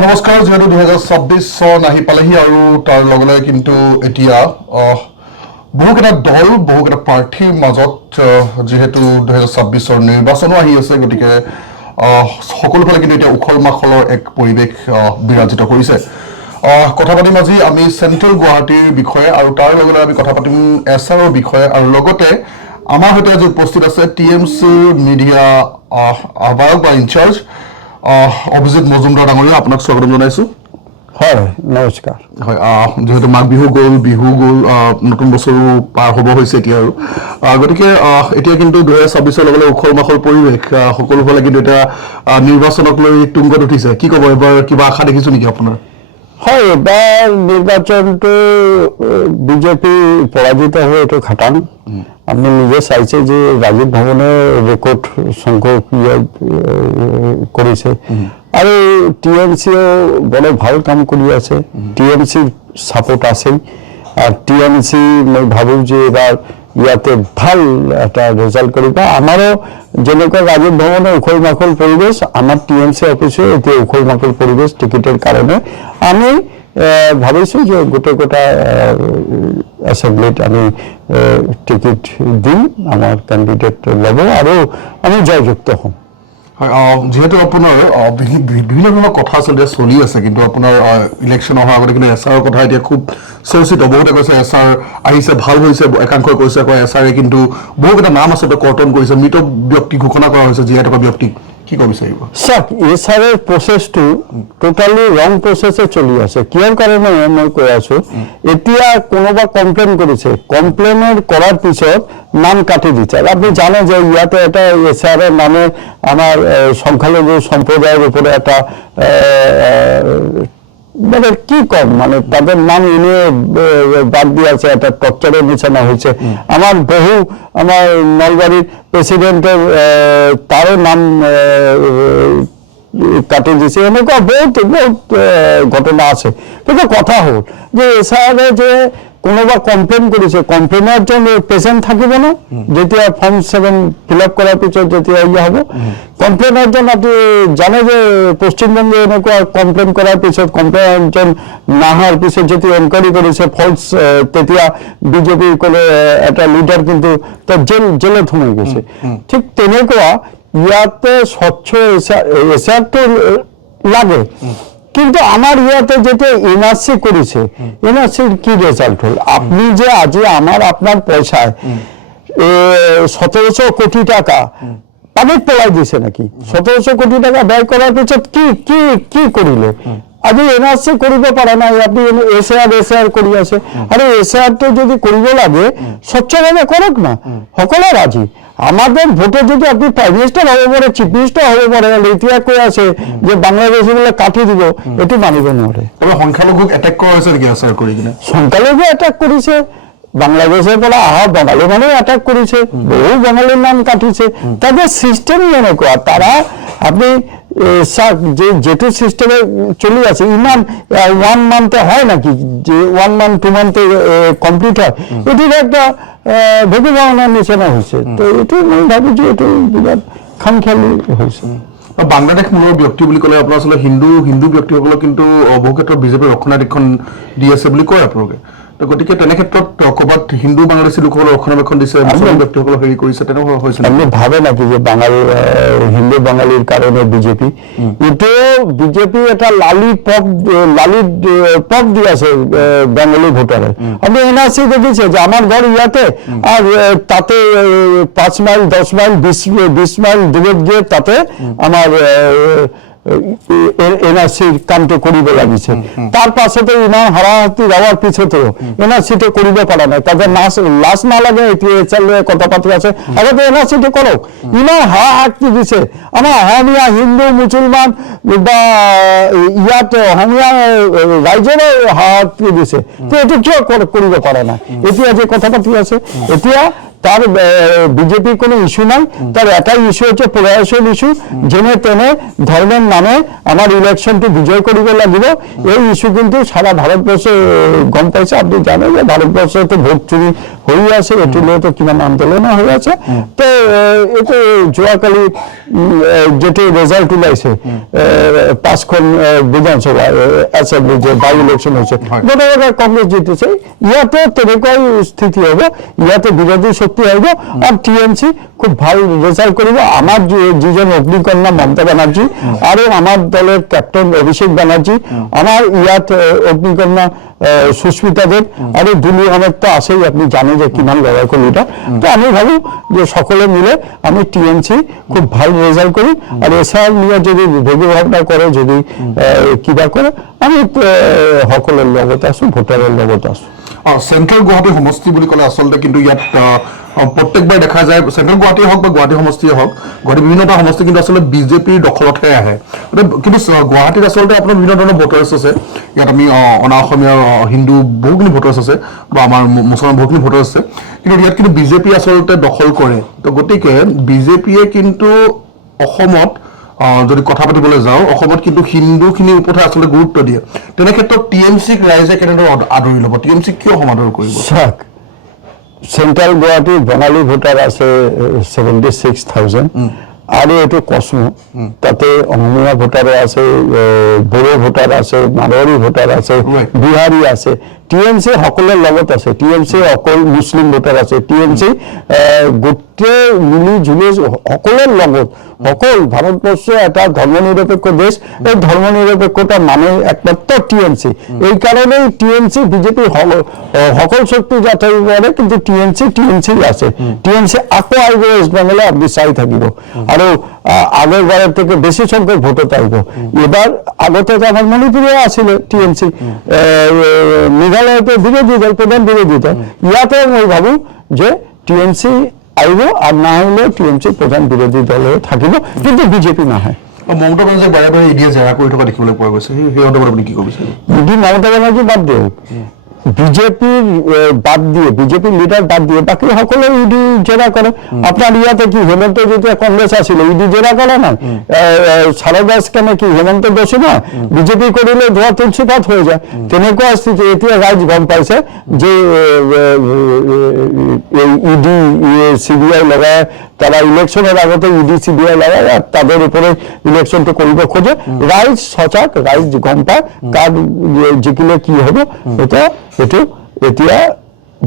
নমস্কাৰ যেহেতু 2024 চন আহি পালেহি আৰু তাৰ লগে লগে কিন্তু এতিয়া বহুকেইটা দল বহুকেইটা প্ৰাৰ্থীৰ মাজত যেহেতু 2024 নিৰ্বাচনো আহি আছে গতিকে সকলোফালে কিন্তু এতিয়া উখল মাখলৰ এক পৰিৱেশ বিৰাজিত কৰিছে কথা পাতিম আজি আমি সেন্ট্ৰেল গুৱাহাটীৰ বিষয়ে আৰু তাৰ লগে লগে আমি কথা পাতিম এছআৰৰ বিষয়ে আৰু লগতে আমাৰ সৈতে আজি উপস্থিত আছে টিএমচিৰ মিডিয়া আহ্বায়ক বা ইনচাৰ্জ অভিজিত মজুমদাৰ ডাঙৰীয়া আপোনাক স্বাগতম জনাইছো হয় নমস্কাৰ হয় যেহেতু মাঘ বিহু গ'ল নতুন বছৰো পাৰ হ'ব হৈছে এতিয়া আৰু গতিকে এতিয়া কিন্তু 2026 লগে উখল মাখল পৰিৱেশ সকলোফালে কিন্তু এটা নিৰ্বাচনক লৈ তুংগত উঠিছে কি ক'ব এবাৰ কিবা আশা দেখিছো নেকি আপোনাৰ হয় এবাৰ নিৰ্বাচনটো বিজেপি পৰাজিত হৈ এইটো খাটাং আপনি নিজে চাইছে যে ৰাজীৱ ভৱনে ৰেকৰ্ড সংখ্যক কৰিছে আৰু টিএমচিও বৰ ভাল কাম কৰি আছে টিএমচি সাপোর্ট আছে আর টিএমচি মই ভাবো যে এবার ইয়াতে ভাল একটা রেজাল্ট কৰিব আমাৰো যেনেকুৱা ৰাজীৱ ভৱনে উখল মাখল পৰিবেশ আমাৰ টিএমচি অফিসে এতিয়া উখল মাখল পৰিবেশ টিকেটের কারণে আমি ভাবিছো যে গোটা এসেম্বলিত আমি টিকেট দিম আমার ক্যান্ডিডেট লব আৰু আমি জয়যুক্ত হম যেহেতু আপোনাৰ বিভিন্ন ধৰণৰ কথা আচলতে চলি আছে কিন্তু আপোনাৰ ইলেকশ্যন অহাৰ আগতে কিন্তু এছআৰৰ কথা এতিয়া খুব চৰ্চিত বহুতে কৈছে এছআৰ আহিছে ভাল হৈছে একাংশই কৈছে এছআৰে কিন্তু বহুকেইটা নাম আচলতে কৰ্তন কৰিছে মৃত ব্যক্তি ঘোষণা কৰা হৈছে জীয়াই থকা ব্যক্তিক কি ক'ব বিচাৰিব চাওক এছআৰৰ প্ৰচেছটো টোটালি ৰং প্ৰচেছে চলি আছে কিয়ৰ কাৰণে মই কৈ আছো এতিয়া কোনোবা কমপ্লেইন কৰিছে কমপ্লেইনৰ কৰাৰ পিছত নাম কাটি দিছে আপনি জানে যে ইয়াতে এটা এছআৰৰ নামে আমাৰ সংখ্যালঘু সম্প্ৰদায়ৰ ওপৰত এটা মানে কি কম মানে তাদের নাম এনে বাদ দিয়ে আছে একটা টর্চারের নিশানা হয়েছে আমার বহু আমার নলবাড়ির প্রেসিডেন্টের তারও নাম কাটি দিছে এনেকুৱা বহুত ঘটনা আছে কিন্তু কথা হল যে এছাৰে যে কোনোবা কমপ্লেইন কৰিছে কমপ্লেইনৰ জন পেশেন্ট থাকিব না যেতিয়া ফর্ম 7 ফিল আপ কৰাৰ পিছত যেতিয়া ইয়া হ'ব কমপ্লেইনৰ জন আপনি জানে যে পশ্চিমবঙ্গে এনেকুৱা কমপ্লেইন কৰাৰ পিছত কমপ্লেইনৰ জন নাহাৰ পিছত যেতিয়া এনকোয়ারি কৰিছে ফলস তেতিয়া বিজেপি কোলে এটা লিডার কিন্তু তার জেলত সোমাই গৈছে ঠিক তেনেকুৱা ইয়াতে স্বচ্ছ এছআর তো লাগে কিন্তু আমার ইয়াতে যেটা এনআরসি করেছে এনআরসির কি রেজাল্ট হল আপনি যে আজ আমার আপনার পয়সায় 1700 কোটি টাকা পানিত পেলাই দিছে নাকি 1700 কোটি টাকা ব্যয় করার পিছত কি কি কি করিলে আজি এনআরসি কৰিব পাৰা নাই আপনি এছআর কৰি আছে আৰু এছআর তো যদি কৰিব লাগে স্বচ্ছভাবে কৰক না সকলে ৰাজি আমাদের ভোটে যদি আপনি প্রাইম মিনিস্টার হব পারে চিফ মিনিস্টার হব পারে এতিয়া কৈ আছে যে বাংলাদেশে বলে কাটি দিব এটো মানিব নোৱাৰে তবে সংখ্যালঘুক এটেক কৰা হৈছে নেকি আছাৰ কৰি কিনে সংখ্যালঘু এটেক কৰিছে বাংলাদেশের পৰা আহা বাঙালি মানুহ এটেক কৰিছে বহু বাঙালির নাম কাটিছে তাদের সিস্টেম এনেকুৱা তারা আপনি যেটো সিস্টেমে চলি আছে ইমান 1 মান্থে হয় নাকি যে 1 মান্থ 2 মান্থে কমপ্লিট হয় এটি একটা ভেবে ভাবনার নিশানা হয়েছে তো এটো মই ভাবো যে এটো বিরাট খামখেয়ালি হয়েছে বাংলাদেশ মূলৰ ব্যক্তি বুলি ক'লে আপোনাৰ আসলে হিন্দু ব্যক্তিসকলক কিন্তু বহু ক্ষেত্ৰত বিজেপিৰ ৰক্ষণাবেক্ষণ দি আছে বুলি কয় আপোনালোকে তো গতিকে তেনে ক্ষেত্ৰত ক'বাত হিন্দু বাংলাদেশী লোকসকলৰ ৰক্ষণাবেক্ষণ দিছে মুছলমান ব্যক্তিসকলক হেৰি কৰিছে তেনেকুৱা হৈছে আপনি ভাবে নাকি যে বাঙালি হিন্দু বাঙালির কারণে বিজেপি এটো বিজেপি এটা লালি পপ দি আছে বাঙালি ভোটারে আপনি এনআরসি দেখেছে যে আমার ঘর ইয়াতে আর তাতে 5 মাইল 10 মাইল 20 মাইল দূরে গিয়ে তাতে আমার এনআরসির কামটো কৰিব লাগিছে তাৰ পাছতে ইমান হাৰাহাতি যাওয়ার পিছতেও এনআরসিটো কৰিব পাৰা নাই তাদের লাজ নালাগে এতিয়া এছআৰে কথা পাতি আছে আগতে এনআরসিটো কৰক ইমান হাৰাহাতি দিছে আমাৰ অসমীয়া হিন্দু মুছলমান বা ইয়াত অসমীয়া ৰাইজৰে হাৰাহাতি দিছে তো এইটো কিয় কৰিব পাৰা নাই এতিয়া যে কথা পাতি আছে এতিয়া তার বিজেপি কোনো ইস্যু নাই, তার এটাই ইস্যু হচ্ছে পলায়সন ইস্যু, যেনে তেনে ধর্মের নামে আমার ইলেকশনটো বিজয় কৰিব লাগিব। এই ইস্যু কিন্তু সারা ভারতবর্ষে গম পাইছে। আপনি জানেন যে ভারতবর্ষে তো ভোট চুরি হয়ে আছে, এটি নিয়ে তো কিমান আন্দোলন হয়ে আছে। তো এইটো যোৱাকালি যেটো রেজাল্ট ওলাইছে 5খন বিধানসভা এছেম্বলি যে বাই ইলেকশন হৈছে, গোটেই কংগ্রেস জিতেছে। ইয়াতে তেনেকুৱাই স্থিতি হ'ব, ইয়াতে বিৰোধী শক্তি আহিব আৰু টিএমসি খুব ভাল রেজাল্ট কৰিব। আমার যিজন অগ্নিকন্যা মমতা ব্যানার্জী আৰু আমার দলের ক্যাপ্টেন অভিষেক ব্যানার্জী, আমার ইয়াত অগ্নিকন্যা সুস্মিতা দেব আৰু দুলু আহমেদ তো আছেই, আপনি জানেন যে কিমান লড়াকু লিডার। তো আমি ভাবো যে সকলে মিলে আমি টিএমসি খুব ভাল রেজাল্ট করি, আর এসআর নিয়ে যদি ভেবে ভাবনা করে, যদি কিবা করে, আমি সকলের লগত আছো, ভোটারের লগত আছো। চেণ্ট্ৰেল গুৱাহাটী সমষ্টি বুলি ক'লে আচলতে কিন্তু ইয়াত প্ৰত্যেকবাৰ দেখা যায়, চেণ্ট্ৰেল গুৱাহাটী হওক বা গুৱাহাটী সমষ্টিয়ে হওক, গুৱাহাটী বিভিন্নটা সমষ্টি কিন্তু আচলতে বিজেপিৰ দখলতহে আহে। কিন্তু গুৱাহাটীত আচলতে আপোনাৰ বিভিন্ন ধৰণৰ ভোটাৰ্ছ আছে। ইয়াত আমি অনা অসমীয়া হিন্দু বহুখিনি ভোটাৰ্ছ আছে বা আমাৰ মুছলমান বহুখিনি ভোটাৰ্ছ আছে, কিন্তু ইয়াত কিন্তু বিজেপি আচলতে দখল কৰে। তো গতিকে বিজেপিয়ে কিন্তু অসমত যদি কথা পাতিবলৈ যাওঁ, অসমত কিন্তু হিন্দুখিনিৰ ওপৰতহে আচলতে গুৰুত্ব দিয়ে। তেনে ক্ষেত্ৰত টিএমচিক ৰাইজে কেনেদৰে আদৰি ল'ব, টিএমচিক কিয় সমাদৰ কৰিব? চাওক, সেন্ট্রাল গুৱাহাটী বঙালী ভোটার আছে 76,000, আৰু এইটো কসমো, তাতে অসমীয়া ভোটাৰো আছে, বড়ো ভোটার আছে, মাৰোৱাৰী ভোটার আছে, বিহাৰী আছে। টিএমসি সকলের লগত আছে, টিএমসি অকল মুসলিম ভোটার আছে, টিএমসি গোটেই মিলি জুলি সকলের লগত, সকল ভারতবর্ষে এটা ধর্মনিরপেক্ষ দেশ, এই ধর্মনিরপেক্ষতা মানে একমাত্র টিএমসি। এই কারণেই টিএমসি বিজেপি সকল শক্তি যাচাই করে, কিন্তু টিএমসি আছে। টিএমসি আকৌ আহিব ওয়েস্ট বেঙ্গলে, আপনি চাই থাকিব, আৰু আগের বারের থেকে বেশি সংখ্যক ভোটত আহিব। এবার আগতে তো আমার মণিপুরে আসলে টিএমসি, মেঘালয়তে বিরোধী দল, প্রধান বিরোধী দল। ইয়াতে মই ভাবো যে টিএমসি আহিব, আর না হলে টিএমসি প্রধান বিরোধী দল হয়ে থাকিব, কিন্তু বিজেপি নহয়। মমতা বেনাৰ্জী বাৰে বাৰে ইডিয়ে জেৰা কৰি থকা দেখিবলৈ পোৱা গৈছে, সেই সন্দৰ্ভত আপুনি কি ক'ব বিচাৰে? ইডি মমতা বেনার্জী বাদ দিয়ক, বিজেপির বাদ দিয়ে, বিজেপির লিডার বাদ দিয়ে বাকি সকলে ইডি জেরা করে। আপনার ইয়াতে কি হেমন্ত যেতিয়া কংগ্রেস আছিল, ইডি জেরা করে না? সারদা স্ক্যামে কি হেমন্ত দোষী না? বিজেপি করিলে ধোয়া তুলসীপাত হয়ে যায়। তেনেকুৱা স্থিতি। এতিয়া রাইজ গম পাইছে যে ইডি সিবিআই লগায়, তারা ইলেকশনের আগতে ইডি সিবিআই লাগায় আর তাদের উপরে ইলেকশনটা কৰিব খোঁজে। রাইজ সজাগ, রাইজ গম পায় কার জিকিলে কি হবে। এইটো এতিয়া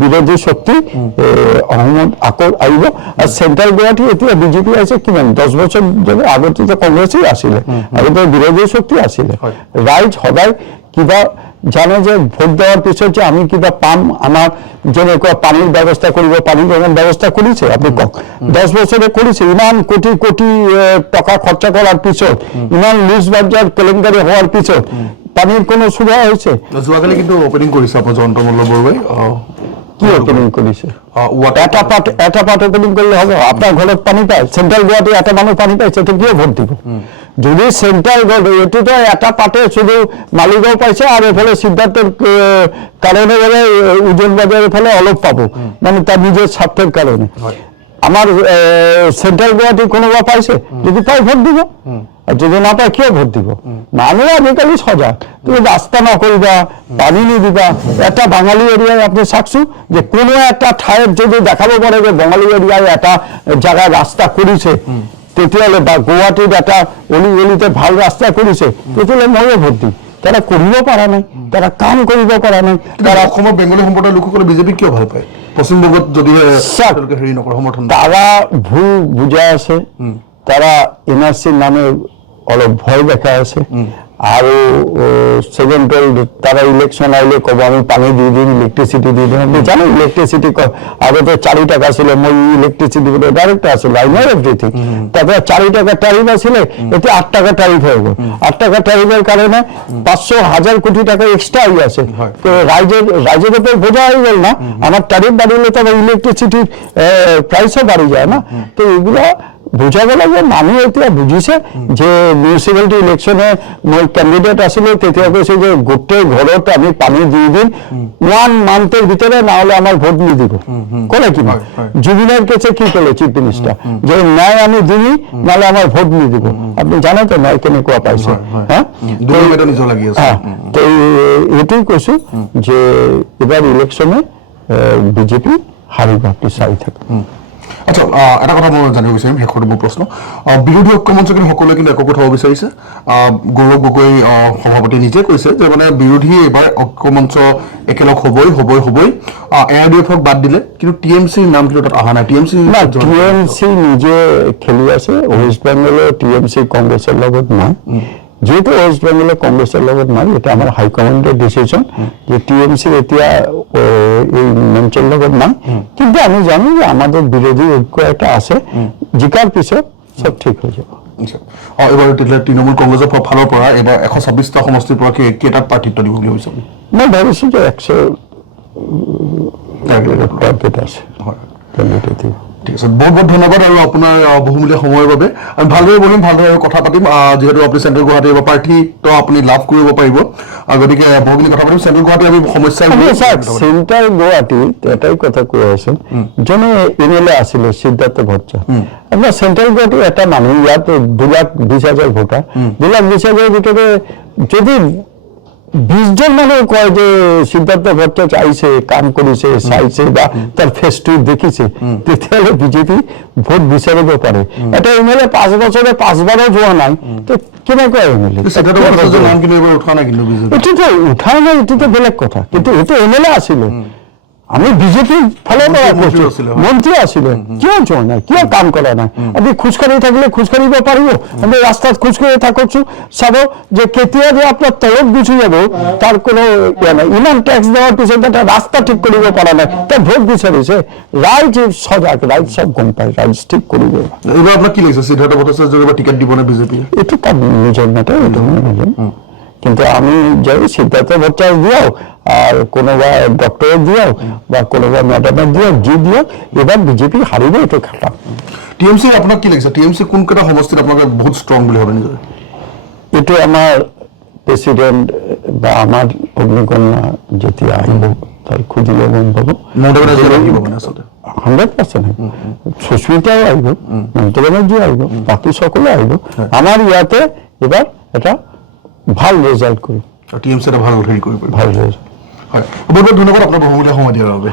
বিৰোধী শক্তি অসমত আকৌ আহিব। আৰু চেণ্ট্ৰেল গুৱাহাটী এতিয়া বিজেপি আছে কিমান 10 বছৰ ধৰি, আগতে তো কংগ্ৰেছেই আছিলে, আগতে বিৰোধী শক্তি আছিলে। ৰাইজ সদায় কিবা জানে যে ভোট দেওয়ার পিছত যে আমি কিবা পাম, আমার যেনেকুৱা পানীৰ ব্যৱস্থা কৰিব, পানীৰ ব্যৱস্থা কৰিছে আপনি কক, 10 বছরে কৰিছে। ইমান কোটি কোটি টকা খরচা করার পিছত, ইমান লুজ বাজার কেলেংকারি হওয়ার পিছত পানীর কোনো সুবিধা হয়েছে? যোৱাকালি কিন্তু অপেনিং কৰিছে আপোনাৰ জয়ন্ত মল্ল বৰুৱাই। কি ওপেনিং কৰিছে? এটা পাট ওপেনিং করলে হবে? আপনার ঘৰত পানী পায়? সেন্ট্রাল গুৱাহাটী এটা মানুষ পানী পাইছে, তো কিয় ভোট দিব? যদি সেন্ট্রাল এটি তো এটা পাটে শুধু মালিগাঁও পাইছে, আর এফালে সিদ্ধার্থের কারণে উজন বাজারের ফলে অলপ পাবো, মানে তার নিজের স্বার্থের কারণে। আমার সেন্ট্রাল গুৱাহাটী কোনোবা পাইছে? যদি পাই ভোট দিব, আর যদি না পায় কিয় ভোট দিব? মানুষ আজিকালি সজাগ। তুমি রাস্তা নকরিবা, পানি নিদিবা। একটা বাঙালি এরিয়ায় আপনি চাকছো যে কোনো একটা ঠাইত যদি দেখাব পারে যে বাঙালি এরিয়ায় একটা জায়গায় রাস্তা করেছে, তেতিয়াহ'লে বা গুৱাহাটীত এটা অলি গলিতে ভাল ৰাস্তা কৰিছে, তেতিয়াহ'লে ময়ো ভোট দিম। তারা কৰিব পৰা নাই, তারা কাম কৰিব পৰা নাই। তারা অসমৰ বেংগলী সম্প্ৰদায়ৰ লোকসকলে বিজেপি কিয় ভাল পায়? পশ্চিমবংগত যদি হেৰি নকৰে, সমৰ্থন তারা ভুল বুঝাই আছে, তারা এনআরসির নামে অলপ ভয় দেখাই আছে। আৰু সেকেন্ডাল তারা ইলেকশন আইলে কব আমি পানী দি দিম, ইলেকট্রিসিটি দি দিম। আপনি জানেন ইলেকট্রিসিটি আগতে 4 টাকা ছিল, মই ইলেকট্রিসিটি বলে ডাইরেক্ট আসলে আই নো এভরিথিং। তারপরে 4 টাকা ট্যারিফ আসলে এতে 8 টাকা ট্যারিফ হয়ে গেল। 8 টাকা ট্যারিফের কারণে 500,000 কোটি টাকা এক্সট্রা আই আছে। তো রাইজের উপর বোঝা হয়ে গেল না, আমার ট্যারিফ বাড়িলে তো ইলেকট্রিসিটির প্রাইসও বাড়ি যায় না। তো এগুলা বুজাব লাগে, মানুহ এতিয়া বুজিছে যে মিউনিচিপালিটি ইলেকশ্যনে মই কেণ্ডিডেট আছিলো, তেতিয়া কৈছে যে গোটেই ঘৰত আমি পানী দি দিম 1 মান্থের ভিতরে, না হলে আমার ভোট নিদিব। ক'লে কিনা জুবিনার কাছে কি ক'লে চিফ মিনিষ্টাৰ যে ন্যায় আমি দিমি, নাহলে আমার ভোট নিদিব। আপনি জানে তো ন্যায় কেনেকুৱা পাইছে। হ্যাঁ, তো এইটোই কৈছো যে এবার ইলেকশ্যনে বিজেপি হাৰিব, আপনি চাই থাকক। আচ্ছা, এটা কথা মই জানিব বিচাৰিম, শেষৰ মোৰ প্ৰশ্ন, বিৰোধী ঐক্য মঞ্চ কিন্তু সকলোৱে কিন্তু একগোট হ'ব বিচাৰিছে। গৌৰৱ গগৈ সভাপতি নিজে কৈছে যে মানে বিৰোধী এইবাৰ ঐক্য মঞ্চ একেলগ হ'বই। ARDF-ক বাদ দিলে, কিন্তু TMCৰ নাম কিন্তু তাত অহা নাই। TMC নিজে খেলি আছে। ৱেষ্ট বেংগলৰ TMC কংগ্ৰেছৰ লগত নাই, যেহেতু ৱেষ্ট বেংগলৰ কংগ্ৰেছৰ লগত নাই, এটা আমাৰ হাইকমাণ্ডৰ ডিচিশ্যন যে TMC এতিয়া এই মঞ্চৰ লগত নাই। কিন্তু আমি জানো যে আমাদের বিরোধী ঐক্য একটা আছে, জিকার পিছত সব ঠিক হৈ যাব। এবাৰ তৃণমূল কংগ্ৰেছৰ ফালৰ পৰা এবাৰ 126টা সমষ্টিৰ পৰা কেইটাত প্ৰাৰ্থিত্ব দিব বুলি ভাবিছে? মই ভাবিছোঁ যে 100 টাৰ্গেট আছে। ঠিক আছে, বহুত বহুত ধন্যবাদ আৰু আপোনাৰ বহুমূলীয়া সময়ৰ বাবে। আমি ভালদৰে বহিম, ভালদৰে কথা পাতিম, যিহেতু আপুনি চেণ্ট্ৰেল গুৱাহাটীৰ প্ৰাৰ্থী তো আপুনি লাভ কৰিব পাৰিব, গতিকে বহুখিনি কথা পাতিম। চেণ্ট্ৰেল গুৱাহাটী আমি সমস্যা চেণ্ট্ৰেল গুৱাহাটীত এটাই কথা কৈ আছো, জনে MLA আছিলে সিদ্ধাৰ্থ ভট্টাচাৰ্য। আপোনাৰ চেণ্ট্ৰেল গুৱাহাটীৰ এটা মানুহ, ইয়াত 2,20,000 ভোটাৰ, 2,20,000 ভিতরে যদি 20 জন মানুহ কয় যে সিদ্ধাৰ্থ ভট্টাচাৰ্য আহিছে, কাম কৰিছে, চাইছে বা তাৰ ফেচটো দেখিছে, তেতিয়াহ'লে বিজেপি ভোট বিচাৰিব পাৰে। এটা MLA 5 বছৰে 5 বাৰো যোৱা নাই, তো কেনেকুৱা MLA? এইটোতো উঠা নাই, এইটোতো বেলেগ কথা, কিন্তু এইটো MLA আছিলে। আমি বিজেপিৰ ফালৰ পৰা মন্ত্ৰী আছিলে, কিয় যোৱা নাই, কিয় কাম কৰা নাই? আপুনি খোজকাঢ়ি থাকিলে খোজকাঢ়িব পাৰিব, আপুনি ৰাস্তাত খোজকাঢ়ি থাককচোন, চাব যে কেতিয়া যে আপোনাৰ তলত গুচি যাব তাৰ কোনো নাই। ইমান টেক্স দেওয়াৰ পিছত এটা ৰাস্তা ঠিক কৰিব পৰা নাই, তেওঁ ভোট বিচাৰিছে। ৰাইজ সজাগ, ৰাইজ চব গম পায়, ৰাইজ ঠিক কৰিব। এইবাৰ আপোনাক কি লাগিছে, সিদ্ধাৰ্থ ভট্টাচাৰ্যক টিকেট দিব নে বিজেপি? এইটো তার নিজের মতে, কিন্তু আমি যাই সিদ্ধার্থ ভট্টাচার্য দিয়াও, আর কোনোবা ডক্টরের দিয়াও বা কোনোবা ম্যাডামের দিয়াও, যি দিয়াও, এবার বিজেপি হারিব, এটা খাটা। TMC আপনার কি লাগিছে? TMC কোন কেইটা সমষ্টিত আপনাকে বহুত স্ট্রং বুলি ভাবে নিজে? এইটো আমাৰ প্রেসিডেন্ট বা আমার অগ্নিকন্যা যেতিয়া আহিব, তাই খুঁজিলে গম পাব। 100% সুস্মিতাও আহিব, মমতা বেনার্জি আহিব, বাকি সকলে আহিব। আমার ইয়াতে এবার এটা ভাল রেজাল্ট করি, TMC এটা ভাল হেৰি কৰিব, ভাল রেজাল্ট। হয়, বহুত বহুত ধন্যবাদ আপোনাৰ বহুমূলীয়া সময় দিয়াৰ বাবে।